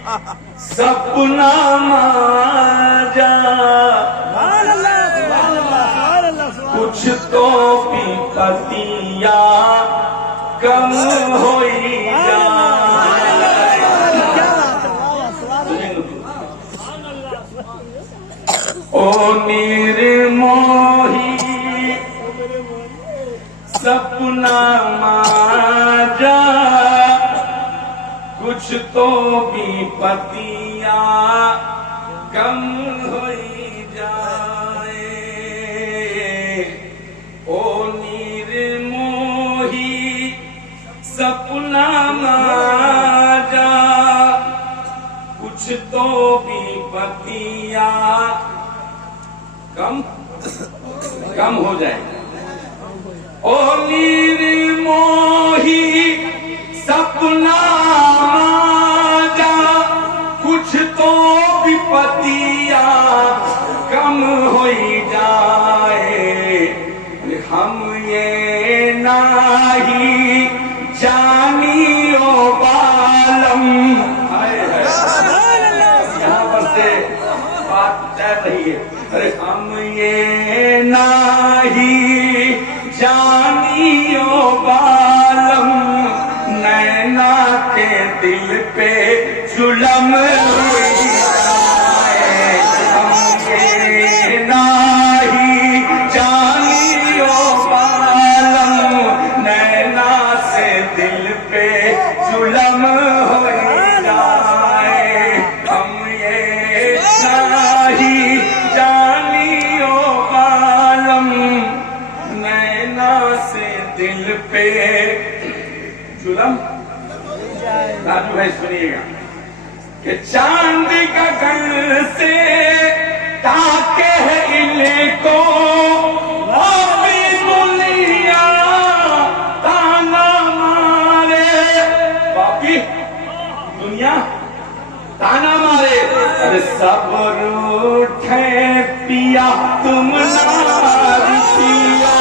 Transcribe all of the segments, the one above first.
सपना माजा कुछ तो भी पतिया कम होई ओ निर्मोही सपना माजा कुछ तो भी पतिया कम होई जाए। ओ निर्मोही सपना माजा कुछ तो भी पतिया कम हो जाए। ओ निर्मोही सपना माजा कुछ तो विपतिया कम होई जाए। हम ये नाही जानियो बालम। यहाँ पर से बात चल रही है। अरे हम ये नाही जानियो बालम नैना के दिल पे जुलम हुई जाए। हम ये नाही जानियो बालम नैना से दिल पे जुलम हुई जाए। हम ये नाही जानियो बालम नैना से दिल पे जुलम। राजू भाई सुनिएगा कि चांद का गन से ताके है इनको अपनी दुनिया ताना मारे। बाकी दुनिया ताना मारे। अरे सब रूठे पिया तुम ना रुठियो।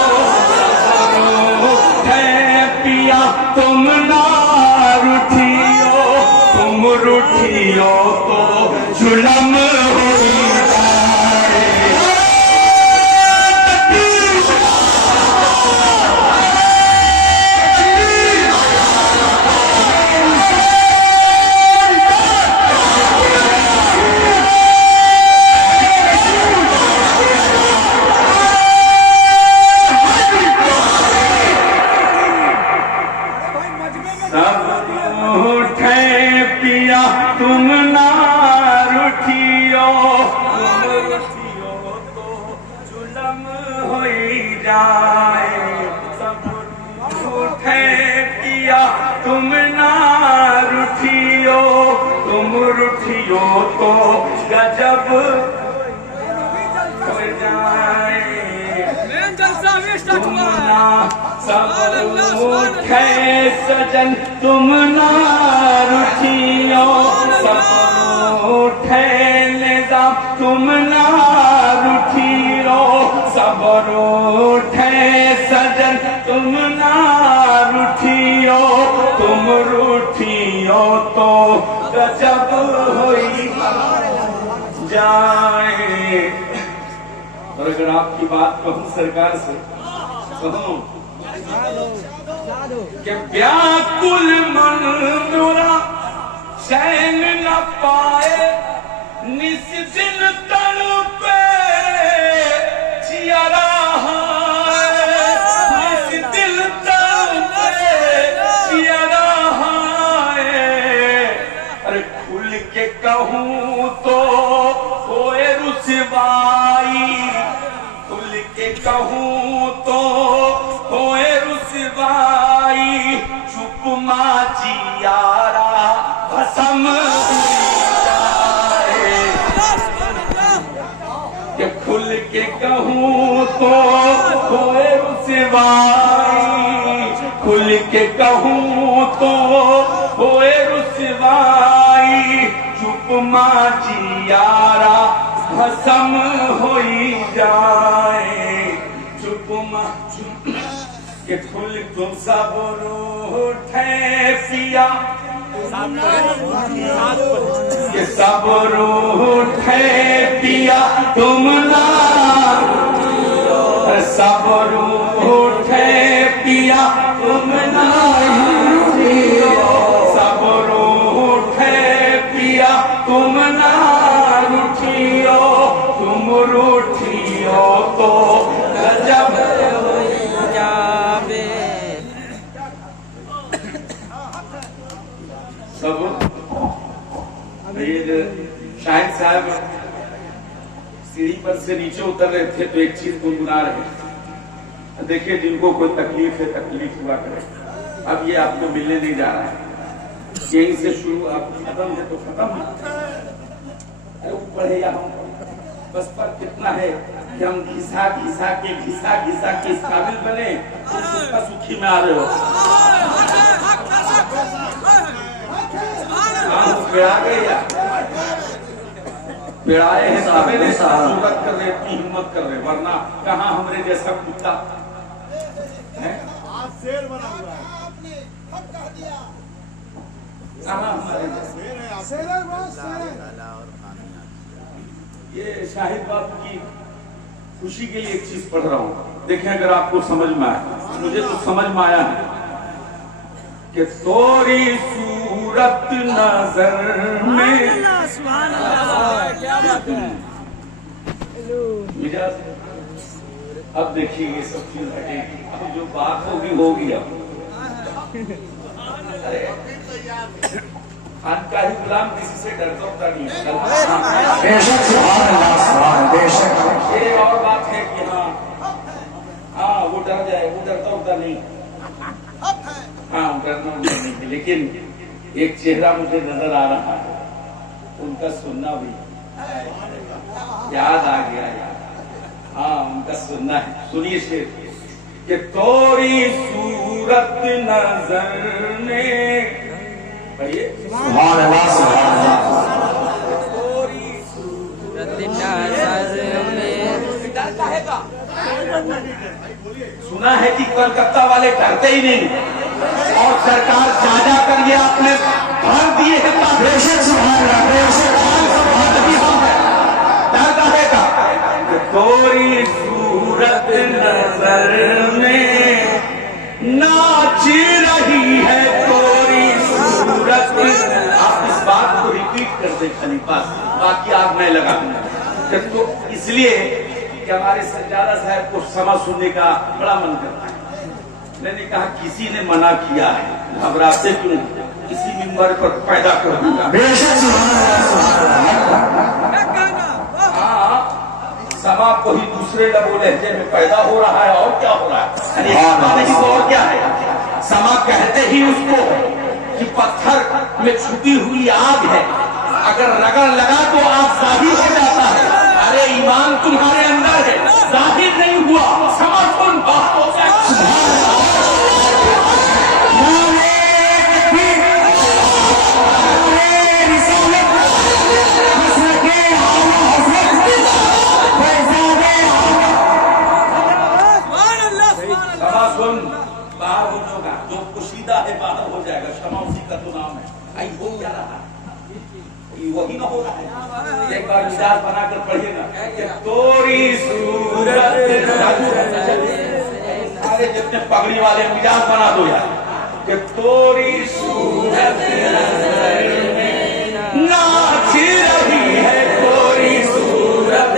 पिया तुम ना रुठियो। तुम रुठियो तो जुलम हुई जाए। तुम ना रुठियो। तुम रुठियो तो जुलम होई जाए। सब रूठे पिया तुम ना रुठियो। तुम रुठियो तो गजब हो जाए। तुम ना सब रूठे सजन तुम ना रुठियो। सब रूठे निजाम तुम ना रुठियो। सब रूठे सजन तुम ना रुठियो। तुम रूठियो तो गजब होई जाए। और अगर आपकी बात कहूं सरकार से कहूं कि व्याकुल मन मेरा चैन न पाए। निस दिन तड़पे जिया हाय। निस दिल तड़पे जिया हाय। अरे खुल के कहूं तो होए रुसवाई। खुल के कहूं तो होए रुसवाई। चुप मां जियारा भस्म के खुल के कहूं तो होए रुसवाई। खुल के कहूं तो होए रुसवाई। चुप मां जियारा भस्म होई जाए। चुप मां के खुल तुम सब रूठे पिया। सब रूठे पिया तुम ना रूठियो, सब रूठे पिया तुम ना रूठियो, सब रूठे पिया तुम ना रूठियो, तुम रूठियो तो गजब जावे। सब शाहिद साहब सीढ़ी पर से नीचे उतर रहे थे तो एक चीज गुनगुना रहे। देखिए, जिनको कोई तकलीफ है तकलीफ हुआ करे। अब ये आपको मिलने नहीं जा रहा है, यहीं से शुरू, आप खत्म है तो खत्म है, ऊपर है या हम, बस पर कितना है कि हम घिसा घिसा के इस काबिल बने उसका सुखी में आ रहे हो। पेड़ा गए या पेड़ाए हैं साबे ने सूरत कर रहे, इतनी हिम्मत कर रहे, वरना कहाँ हमरे जैसा कुत्ता है। शेर बना हुआ है आपने, हम कह दिया ये शाहिद बाबू की खुशी के लिए एक चीज पढ़ रहा हूँ, देखें अगर आपको समझ में आया। मुझे तो समझ में आया है कि तोरी सूरत नजर में, क्या बात है। अब देखिए ये सब चीज हटेगी, अब जो बात होगी होगी। अब खानकाही गुलाम किसी से डरता उठता नहीं है। ये और बात है कि हाँ वो डर जाए, वो डरता उठता नहीं। हाँ डरना नहीं, लेकिन एक चेहरा मुझे नजर आ रहा है, उनका सुनना भी याद आ गया यार। हाँ उनका सुनना है, सुनिए शेर कि तोरी सूरत नजर में, भैया तोरी सूरत नजर में, सुना है कि कलकत्ता वाले डरते ही नहीं, और सरकार जा कर ये आपने भर दिए हैं। तोरी सूरत नजर में नाच रही है, तोरी सूरत। आप इस बात को रिपीट कर दे खलीफा, बाकी आग मैं लगा दूंगा। तो इसलिए कि हमारे सज्जादा साहब को समा सुनने का बड़ा मन करता है। मैंने कहा किसी ने मना किया है, घबराते क्यों, किसी मिंबर पर पैदा कर दूंगा। हाँ समा को ही दूसरे लबो लहजे में पैदा हो रहा है, और क्या हो रहा है, नहीं तो और क्या है। समा कहते ही उसको कि पत्थर में छुपी हुई आग है, अगर रगड़ लगा तो आग जाहिर हो जाता है। अरे ईमान तुम्हारे अंदर है, जाहिर नहीं हुआ, समा सुन बाहर हो जाए। बाहर हो जाएगा, जो कुशीदा है बाहर हो जाएगा, क्षमा उसी का तो नाम है। आई हो क्या रहा है, वही ना हो रहा है। एक बार मिजाज बनाकर पढ़िए ना कि तोरी सूरत, सारे जितने पगड़ी वाले मिजाज बना दो यार, कि तोरी सूरत नाच रही है, तोरी सूरत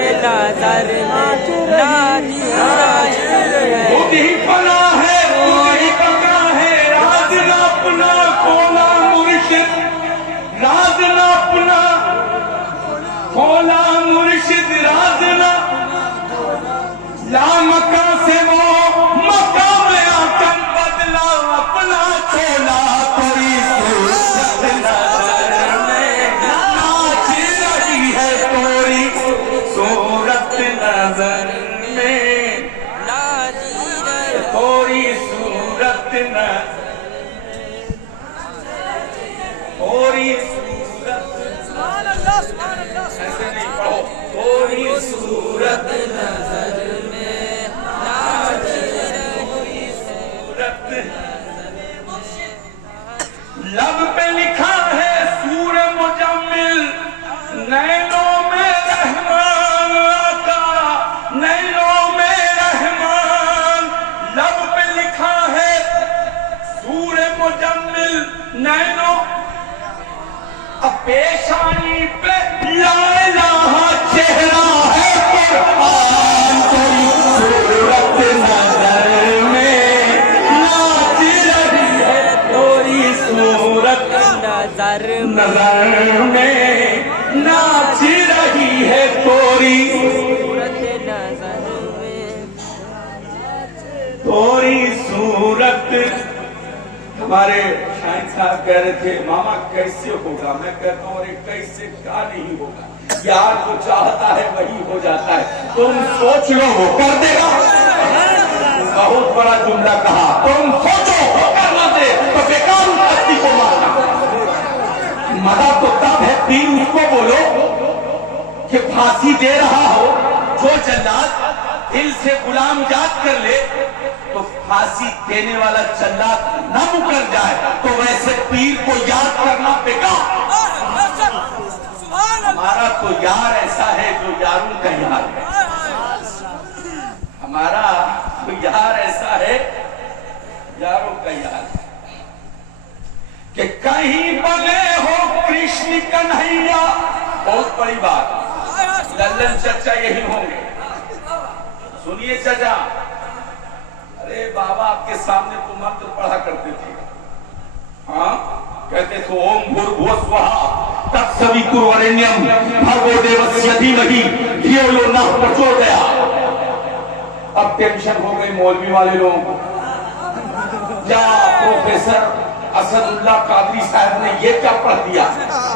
खुद ही फना है, खुद ही पका है, राज ना अपना खोला मुर्शिद, राज ना अपना खोला मुर्शिद, राज ना लामका से वो मक्का में आकर बदला अपना खोला। तोरी सूरत नजर में नाच रही है, तोरी सूरत नजर में, तोरी सूरत नजर, तोरी सूरत, ऐसे नहीं पढ़ो, तोरी सूरत नजर में नैनों में रहमान आका, नैनों में रहमान, लब पे लिखा है सूरे मुजम्मिल, नैनों अब पेशानी पे ला इलाहा चेहरा है कुर्बान, कोई सूरत नजर में नाच रही है, कोई सूरत नजर में नाच रही है, कोई सूरत। हमारे शाहिद साहब कह रहे थे मामा कैसे होगा, मैं कहता हूँ अरे कैसे क्या नहीं होगा, यार जो चाहता है वही हो जाता है, तुम सोच लो वो कर देगा। बहुत बड़ा जुमला कहा, तुम सोचो वो करना दे तो बेकार उस व्यक्ति को मारना। मजा तो तब है पीर उसको बोलो कि फांसी दे रहा हो, जो जल्लाद दिल से गुलाम याद कर ले तो फांसी देने वाला जल्लाद न मुकर जाए, तो वैसे पीर को याद करना बेकार। हमारा तो यार ऐसा है जो यारों का यार है, हमारा तो यार ऐसा है यारों का यार है कि कहीं बने हो कृष्ण कन्हैया। बहुत बड़ी बात, लल्लन चचा यही होंगे, सुनिए चचा। अरे बाबा आपके सामने तो मंत्र पढ़ा करते थे, हाँ कहते थे ओम भूर्भुवः स्वः तत्सवितुर्वरेण्यं भर्गो देवस्य धीमहि धियो यो नः प्रचोदयात्। अब टेंशन हो गई मौलवी वाले लोगों को, क्या प्रोफेसर असदुल्ला कादरी साहब ने ये क्या पढ़ दिया,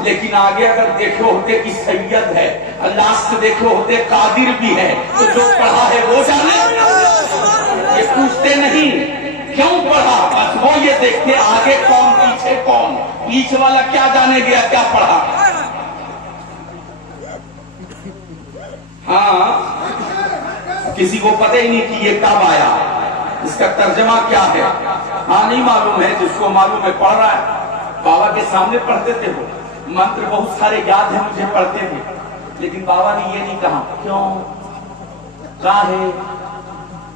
लेकिन आगे अगर देखे होते कि सैयद है, लास्ट देखे होते कादिर भी है, तो जो पढ़ा है वो जाने। ये पूछते नहीं क्यों पढ़ा, बस वो ये देखते आगे कौन पीछे कौन, बीच वाला क्या जाने गया क्या पढ़ा। हाँ किसी को पता ही नहीं कि ये कब आया, इसका तर्जमा क्या है, हाँ नहीं मालूम है, जिसको मालूम है पढ़ रहा है। बाबा के सामने पढ़ते थे वो मंत्र, बहुत सारे याद है मुझे, पढ़ते थे, लेकिन बाबा ने ये नहीं कहा क्यों, काहे,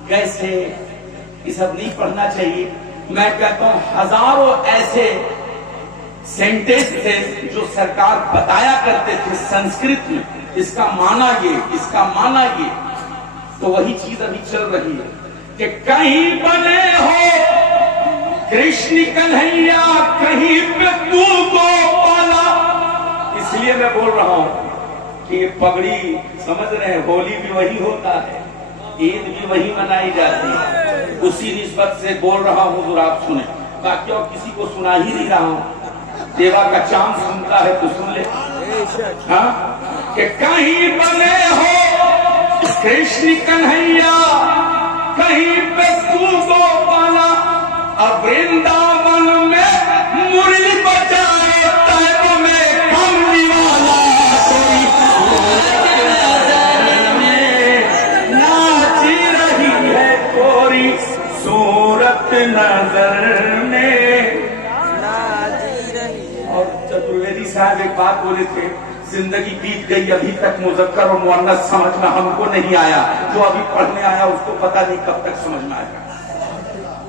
कैसे, ये सब नहीं पढ़ना चाहिए। मैं कहता हूं हजारों ऐसे सेंटेंस थे जो सरकार बताया करते थे संस्कृत में, इसका माना ये, इसका माना ये, तो वही चीज अभी चल रही है कि कहीं बने हो कृष्ण कन्हैया, कहीं पे तू गोपाला। इसलिए मैं बोल रहा हूं कि ये पगड़ी समझ रहे हैं, होली भी वही होता है, ईद भी वही मनाई जाती है, उसी निस्बत से बोल रहा हूँ हुजूर आप सुने, बाकी और किसी को सुना ही नहीं रहा हूँ। देवा का चांद सुनता है तो सुन ले, हाँ कि कहीं बने हो कृष्ण कन्हैया, कहीं पे तू गोपाला। अब वृंदावन में मुरली बजाए तैब में कमली वाला, कोई नाच रही है, कोई सूरत नजर में नाच रही। और चतुर्वेदी साहब एक बात बोले थे, जिंदगी बीत गई अभी तक मुज़क्कर और मुअन्नस समझना हमको नहीं आया, जो अभी पढ़ने आया उसको पता नहीं कब तक समझ में आएगा।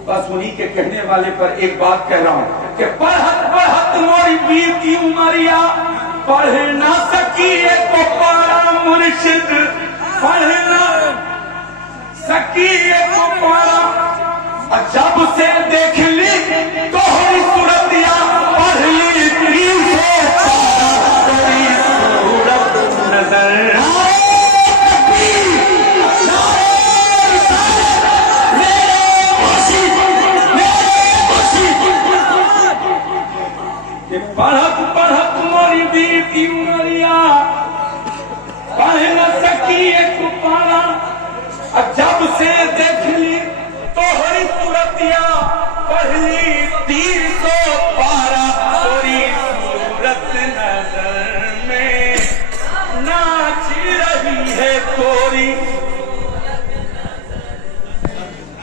बस उन्हीं के कहने वाले पर एक बात कह रहा हूं कि पढ़त पढ़त मोरी बीती उमरिया, पढ़ ना सकी को पारा मुर्शिद, पढ़ ना सकी को पारा। जब से देख ली तोहरी सूरतिया, पढ़ ली पढ़त पढ़त मोरी बीती उमरिया, पढ़ न सकी एक पारा। जब से देख ली तोहरी सूरतिया, पढ़ ली 300 पारा, तोरी सूरत नजर में नाच रही है, तोरी।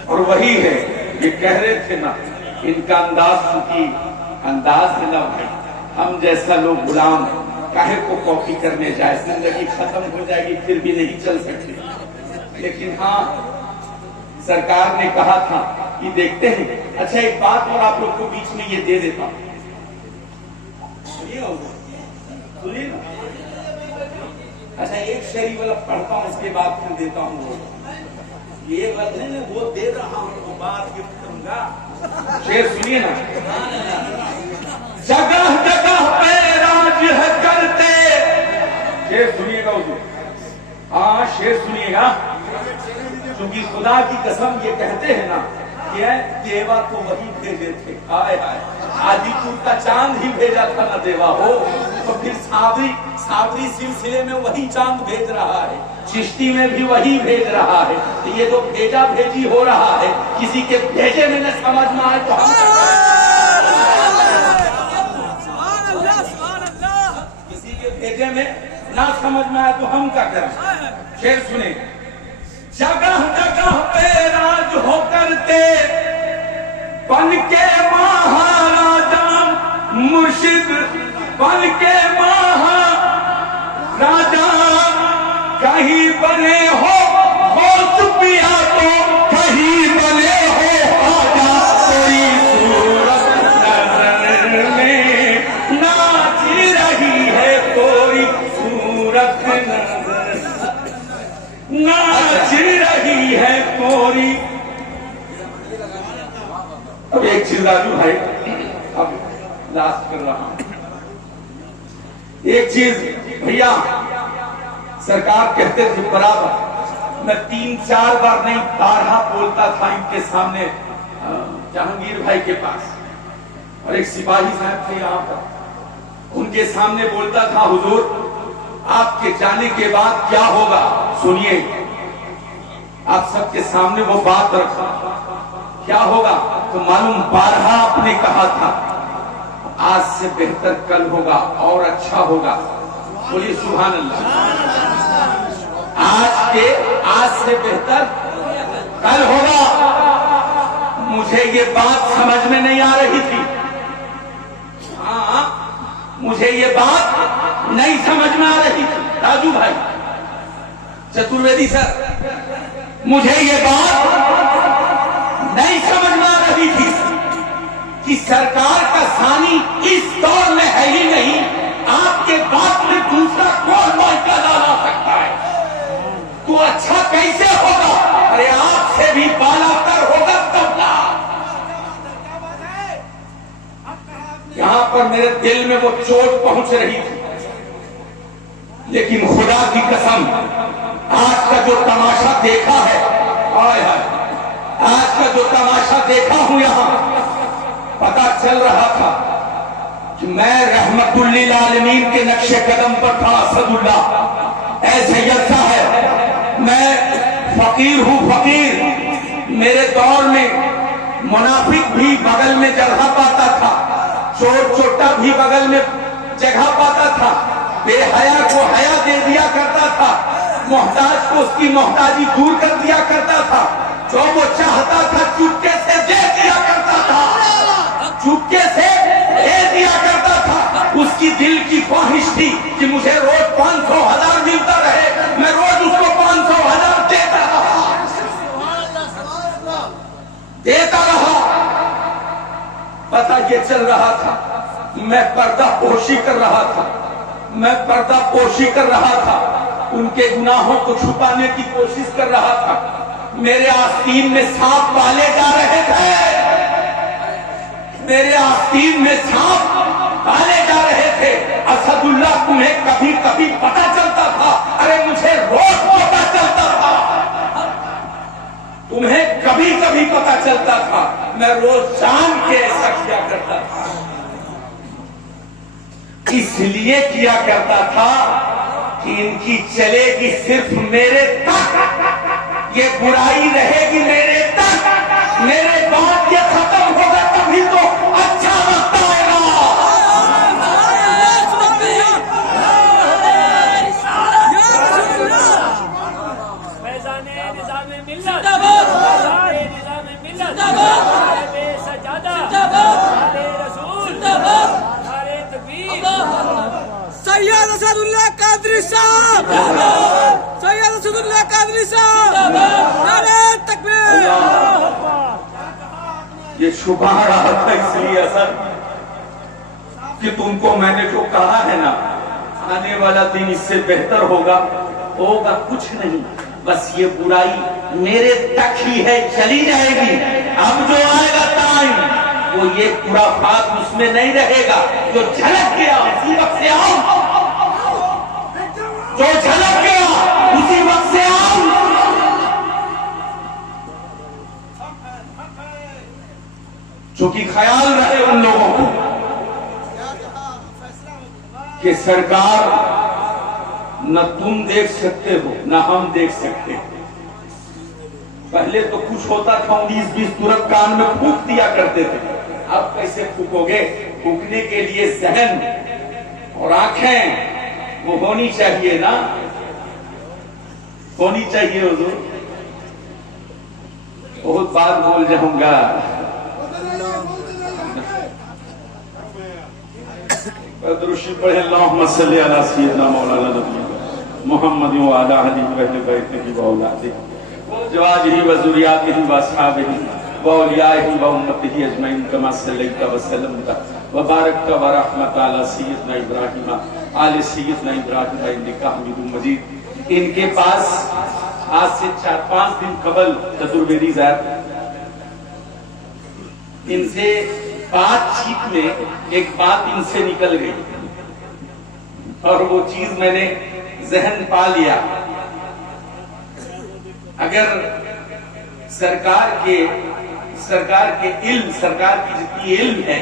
और वही है ये कह रहे थे ना, इनका अंदाज चूंकि अंदाज है ना भाई, हम जैसा लोग गुलाम काहे को कॉपी करने जाए, जिंदगी खत्म हो जाएगी फिर भी नहीं चल सकती। लेकिन हाँ, सरकार ने कहा था कि देखते हैं। अच्छा एक बात और आप लोग को बीच में ये दे देता हूं, सुनिए ना। अच्छा एक शेरी वाला पढ़ता हूं, उसके बाद फिर देता हूँ वो। ये बदले ने वो दे रहा हूं तो बात गिफ्ट करूंगा। शेर सुनिए ना। जगह जगह पे राज है करते, शेर सुनिएगा उसको। हाँ शेर सुनिएगा, क्योंकि खुदा की कसम ये कहते हैं ना कि देवा तो वही भेजे थे। हाय हाय, आदिपुर का चांद ही भेजा था ना देवा हो, तो फिर सावरी सिलसिले में वही चांद भेज रहा है, चिश्ती में भी वही भेज रहा है। तो ये जो भेजा भेजी हो रहा है, किसी के भेजे में न समझ में आए तो हम किसी के भेजे में ना समझ में आए तो हम क्या करें। शेर सुने। जगह जगह पे राज हो करते, बन के महाराजा मुर्शिद, बन के महाराजा कहीं बने हो पिया तो कहीं बने हो आजा, कोई सूरत नजर में नाच रही है, कोई सूरत नजर नाच रही है कोई। अब एक चीज राजू भाई, अब लास्ट कर रहा हूं। एक चीज भैया, सरकार कहते थे बराबर, मैं 3-4 बार नहीं 12 बोलता था इनके सामने, जहांगीर भाई के पास, और एक सिपाही साहब थे यहाँ पर, उनके सामने बोलता था हुजूर आपके जाने के बाद क्या होगा, सुनिए। आप सबके सामने वो बात रखा, क्या होगा तो मालूम 12 आपने कहा था, आज से बेहतर कल होगा और अच्छा होगा। बोलिए सुभान अल्लाह। आज से बेहतर कल होगा। मुझे ये बात समझ में नहीं आ रही थी, हाँ मुझे ये बात नहीं समझ में आ रही थी राजू भाई, चतुर्वेदी सर, मुझे ये बात नहीं समझ में आ रही थी कि सरकार का सानी इस दौर में है ही नहीं, आपके बात में दूसरा कौन मौका डाला सकता है, तो अच्छा कैसे होगा। अरे आपसे भी बालातर होगा तब ना। यहां पर मेरे दिल में वो चोट पहुंच रही थी, लेकिन खुदा की कसम आज का जो तमाशा देखा है, हाय हाय, आज का जो तमाशा देखा हूं यहां, पता चल रहा था कि मैं रहमतुल लिल आलमीन के नक्शे कदम पर था। असदुल्लाह ऐसे जैसा है, मैं फकीर हूं फकीर। मेरे दौर में मुनाफिक भी बगल में जगह पाता था, चोर चोटा भी बगल में जगह पाता था, बेहया को हया दे दिया करता था, मोहताज को उसकी मोहताजी दूर कर दिया करता था, जो वो चाहता था चुपके से दे दिया करता था, चुपके से दे दिया करता था। उसकी दिल की ख्वाहिश थी कि मुझे रोज 500,000 मिलता रहे, मैं रोज उसको 500,000 देता रहा। पता ये चल रहा था, मैं पर्दा पोशी कर रहा था, मैं पर्दा पोशी कर रहा था, उनके गुनाहों को छुपाने की कोशिश कर रहा था। मेरे आस्तीन में सांप पाले जा रहे थे, मेरे आस्तीन में सांप पाले जा रहे थे। असदुल्लाह तुम्हें कभी कभी पता चलता था, अरे मुझे रोज पता चलता था, तुम्हें कभी कभी पता चलता था, मैं रोज जान के ऐसा किया करता था। इसलिए किया करता था कि इनकी चलेगी सिर्फ मेरे तक, ये बुराई रहेगी मेरे तक, मेरे बाद ये खत्म होगा तभी तो अच्छा वक्त आएगा। सैयद असदुल्लाह कादरी साहब, सैयद असदुल्लाह कादरी साहब, नारे तकबीर। ये छुपा रहा था इसलिए असद कि तुमको मैंने जो कहा है ना, आने वाला दिन इससे बेहतर होगा कुछ नहीं, बस ये बुराई मेरे तक ही है, चली जाएगी। अब जो आएगा टाइम वो ये खुराफात उसमें नहीं रहेगा। जो झलक गया उसी वक्त से आओ, जो झलक गया उसी वक्त से आओ। चूंकि ख्याल रहे उन लोगों को कि सरकार न तुम देख सकते हो न हम देख सकते हो। पहले तो कुछ होता था 19-20 तुरंत कान में फूंक दिया करते थे, अब कैसे फूकोगे? फूकने के लिए जहन और आंखें वो होनी चाहिए ना, होनी चाहिए। हुजूर बहुत बात बोल जाऊंगा। दुरूद पढ़े अल्लाहुम्मा सल्ली अला सय्यिदना मौलाना नबी मुहम्मद व अला अली अहले बैतिही व औलादिही ज़वाजिही व ज़ुर्रिय्यतिही व अस्हाबिही व औलियाइही व उम्मतिही अजमईन कमा सल्लैता व सल्लमता व बारकता व रहमता अला सय्यिदना इब्राहीम आले सय्यिदना इब्राहीम इन्नका हमीदुम मजीद। इनके पास आज से 4-5 दिन कबल चतुर्वेदी ज़ात इनसे बातचीत में एक बात इनसे निकल गई और वो चीज मैंने जहन पा लिया। अगर सरकार के इल्म, सरकार की जितनी इल्म है,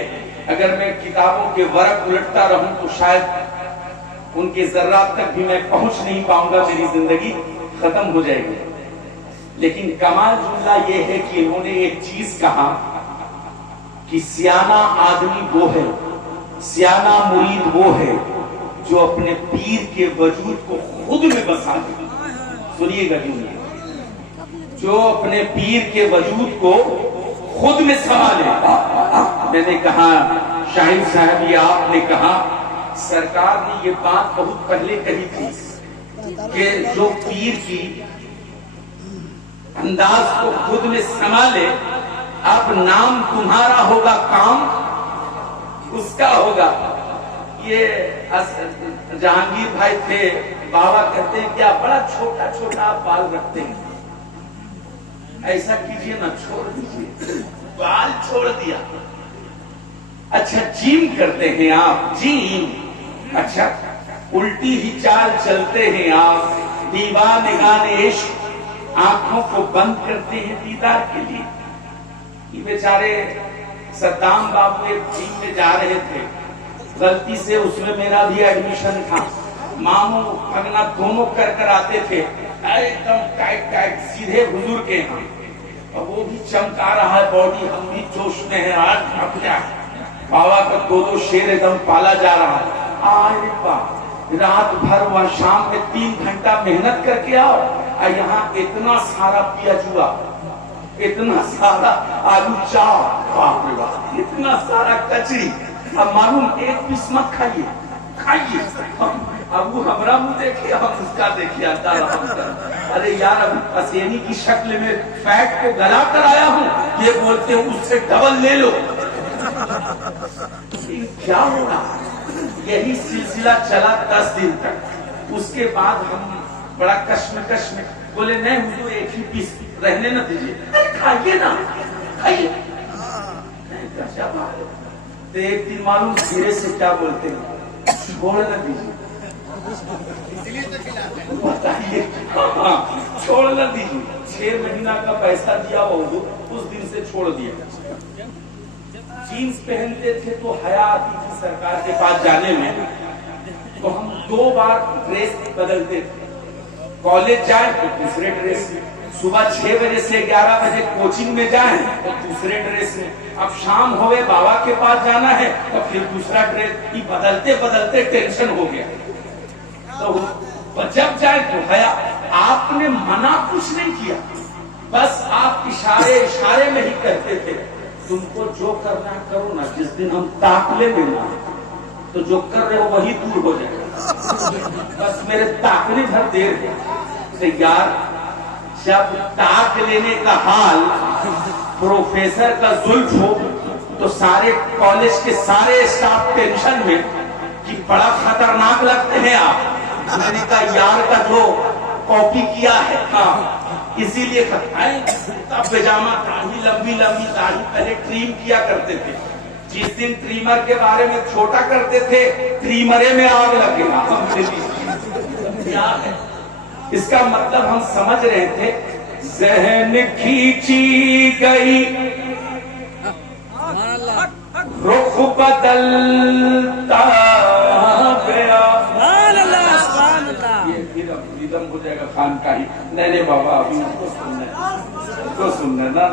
अगर मैं किताबों के वर्क उलटता रहूं तो शायद उनके जर्रात तक भी मैं पहुंच नहीं पाऊंगा, मेरी जिंदगी खत्म हो जाएगी। लेकिन कमाल जुमला ये है कि इन्होंने एक चीज कहा कि सियाना आदमी वो है, सियाना मुरीद वो है जो अपने पीर के वजूद को खुद में बसा दे। सुनिएगा जुमला, जो अपने पीर के वजूद को खुद में समा ले। मैंने कहा शाहिद साहब, ये आपने कहा, सरकार ने ये बात बहुत पहले कही थी कि जो पीर की अंदाज को खुद में समा ले, अब नाम तुम्हारा होगा, काम उसका होगा। ये जहांगीर भाई थे, बाबा कहते हैं क्या बड़ा छोटा छोटा आप बाल रखते हैं, ऐसा कीजिए ना, छोड़ दीजिए, बाल छोड़ दिया। अच्छा जिम करते हैं आप, जिम, अच्छा उल्टी ही चाल चलते हैं आप, दीवाने गाने इश्क आंखों को बंद करते हैं दीदार के लिए। ये बेचारे सद्दाम बाबू एक जिम में जा रहे थे, गलती से उसमें मेरा भी एडमिशन था। मामू भगना दोनों कर आते थे, एकदम टाइट टाइट सीधे हुजूर के यहाँ, और वो भी चमका रहा है बॉडी, हम भी जोश में है। आज बाबा का 2-2 शेर एकदम पाला जा रहा है। रात भर वह शाम में 3 घंटा मेहनत करके आओ, और यहाँ इतना सारा पियाजुआ, इतना सारा आलू चाप, बाप रे बाप, इतना सारा कचरी। अब मालूम एक पीस मत खाइए, खाइए। अब वो हमारा मुंह देखिए, हम उसका देखिए। अरे यार, अभी पसेनी की शक्ल में फैट को गला कर आया हूँ, ये बोलते हैं उससे डबल ले लो। क्या होगा? यही सिलसिला चला 10 दिन तक। उसके बाद हम बड़ा कश्मकश में बोले, नहीं हुजूर एक ही पीस रहने न दीजिए। खाइए ना, खाइए। तो एक दिन मालूम धीरे से क्या बोलते हैं, छोड़ न दीजिए, बताइए, छोड़ न दीजिए। 6 महीना का पैसा दिया वो उस दिन से छोड़ दिया। जीन्स पहनते थे तो हया आती थी सरकार के पास जाने में, तो हम 2 बार ड्रेस बदलते थे। कॉलेज जाए तो दूसरे ड्रेस में, सुबह 6 बजे से 11 बजे कोचिंग में जाए तो दूसरे ड्रेस में, अब शाम हो गए बाबा के पास जाना है तो फिर दूसरा ड्रेस। ही बदलते बदलते टेंशन हो गया। तो जब जाए तो हया, आपने मना कुछ नहीं किया, बस आप इशारे में ही कहते थे, तुमको जो करना करो ना, जिस दिन हम ताकले में ना तो जो कर रहे हो वही दूर हो जाएगा। बस मेरे ताकने भर देर है। तो यार जब ताक लेने का हाल प्रोफेसर का जुल्फ हो तो सारे कॉलेज के सारे स्टाफ टेंशन में कि बड़ा खतरनाक लगते हैं आप। मैंने कहा यार का जो कॉपी किया है, हाँ इसीलिए तब पैजामा दाढ़ी लंबी लंबी दाढ़ी पहले ट्रिम किया करते थे। जिस दिन ट्रिमर के बारे में छोटा करते थे ट्रिमरे में आग लगेगा। क्या है इसका मतलब? हम समझ रहे थे जहन खींची गई रुख बदलता गया। ये रिदम हो जाएगा खान का ही। नहीं बाबा अभी उसको सुनना ना।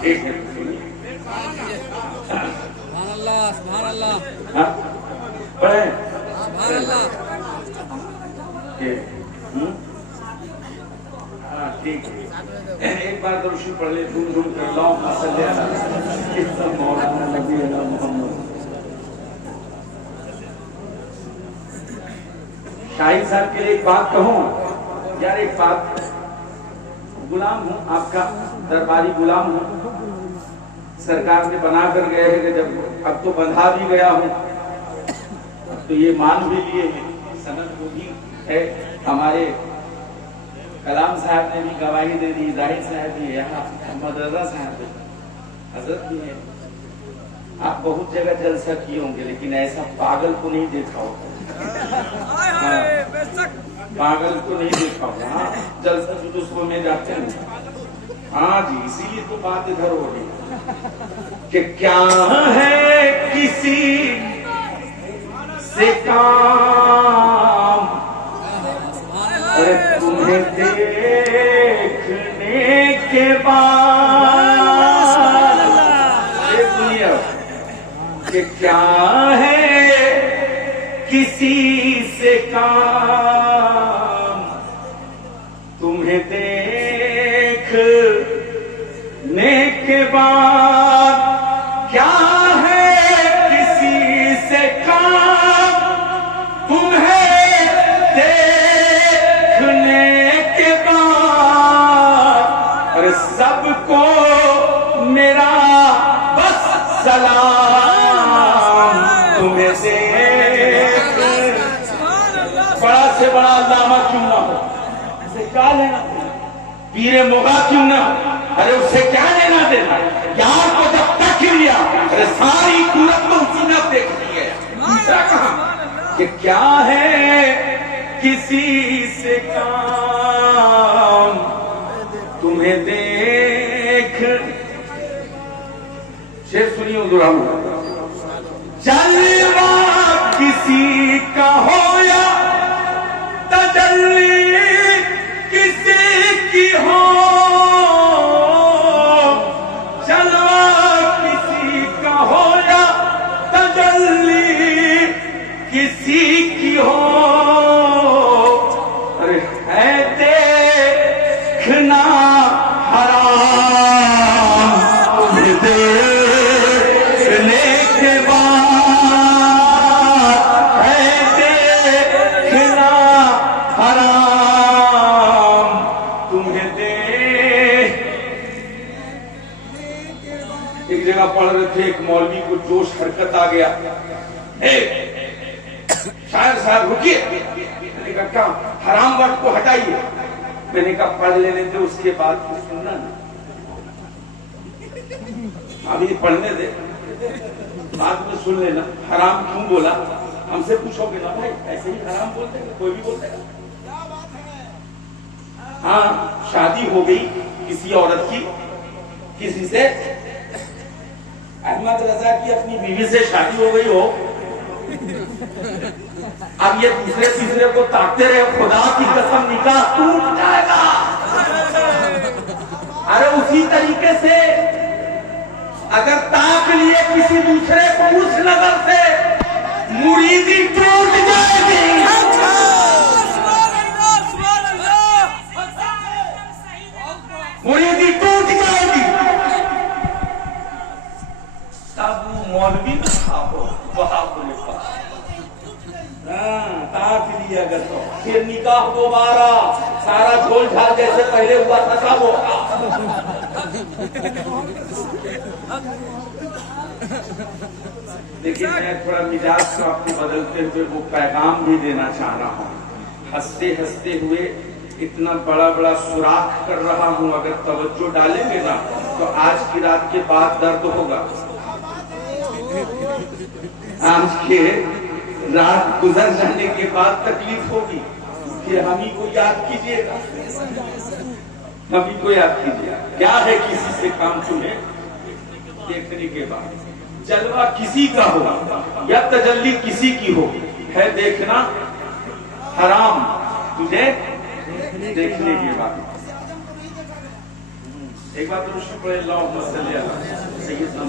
ठीक है ठीक है। एक बार दरूद पढ़ ले, धूम धूम कर लो। मौलाना नबी मोहम्मद शाहिद साहब के लिए एक बात कहूँ यार। एक बात, गुलाम हूँ आपका, दरबारी गुलाम हूँ। सरकार ने बना कर गए हैं कि जब अब तो बंधा भी गया हूँ तो ये मान भी लिए हैं, सनद को भी है। हमारे कलाम साहब ने भी गवाही दे दी, जाहिद साहब भी है, यहाँ मोहम्मद रजा साहब भी, हजरत भी है। आप बहुत जगह जलसा किए होंगे लेकिन ऐसा पागल को नहीं देखा होगा। पागल को नहीं देखा होगा। हाँ जलसा जुलूस में जाते हैं। हाँ जी इसीलिए तो बात इधर हो रही कि क्या है किसी से काम, अरे तुम्हें देखने के बाद दुनिया कि क्या है किसी से काम, तुम्हें देखने के बाद क्या है किसी से काम, तुम्हें देखने के बाद अरे सबको मेरा बस सलाम, तुम्हें देख बड़ा से बड़ा अल्लामा क्यों ना हो, उसे क्या लेना, पीरे मोगा क्यों ना हो, अरे उससे क्या लेना देना। यार को जब तक लिया अरे सारी सूरत में उसी ने देख ली है। दूसरा कहा कि क्या है किसी से काम, तुम्हें देख। शेर सुनिए दुराऊ, जलवा किसी का हो या तजल्ली किसी की हो, जलवा किसी का हो या तजल्ली किसी की हो, अरे है देखना हराम, तुम्हें देखने के बाद है देखना हराम, तुम्हें एक जगह पढ़ रहे थे, एक मौलवी को जोश हरकत आ गया। शायर साहब रुकिए, मैंने कहा क्या, हराम वर्ड को हटाइए। मैंने कहा पढ़ लेने दे उसके बाद तो सुनना ना, अभी पढ़ने दे बाद में सुन लेना। हराम क्यों बोला हमसे पूछोगे ना भाई, ऐसे ही हराम बोलते हैं, कोई भी बोलते हैं। हाँ शादी हो गई किसी औरत की, किसी से, अहमद रजा की अपनी बीवी से शादी हो गई हो, अब ये दूसरे तीसरे को ताकते रहे, खुदा की कसम निकाह टूट जाएगा। अरे उसी तरीके से अगर ताक लिए किसी दूसरे को उस नजर से, मुरीदी टूट जाएगी। मुरीदी टूट जाएगी। बाबू मौलवी था हो बाप रे बाप। ताक लिया गया तो फिर निकाह दोबारा, सारा झोल झाल जैसे पहले हुआ था सब होगा। लेकिन मैं थोड़ा मिजाज को अपने बदलते हुए वो पैगाम भी देना चाह रहा हूँ। हंसते हंसते हुए इतना बड़ा बड़ा सुराख कर रहा हूँ, अगर तवज्जो डालेंगे ना तो आज की रात के बाद दर्द होगा। आज के रात गुजर जाने के बाद तकलीफ होगी। फिर हम ही को याद कीजिएगा, हम ही को याद कीजिएगा। क्या है किसी से काम तुम्हें देखने के बाद, जलवा किसी का हो या तजल्ली किसी की हो, है देखना हराम तुझे देखने के बाद। एक बार तो शुक्र अल्लाह सैयदना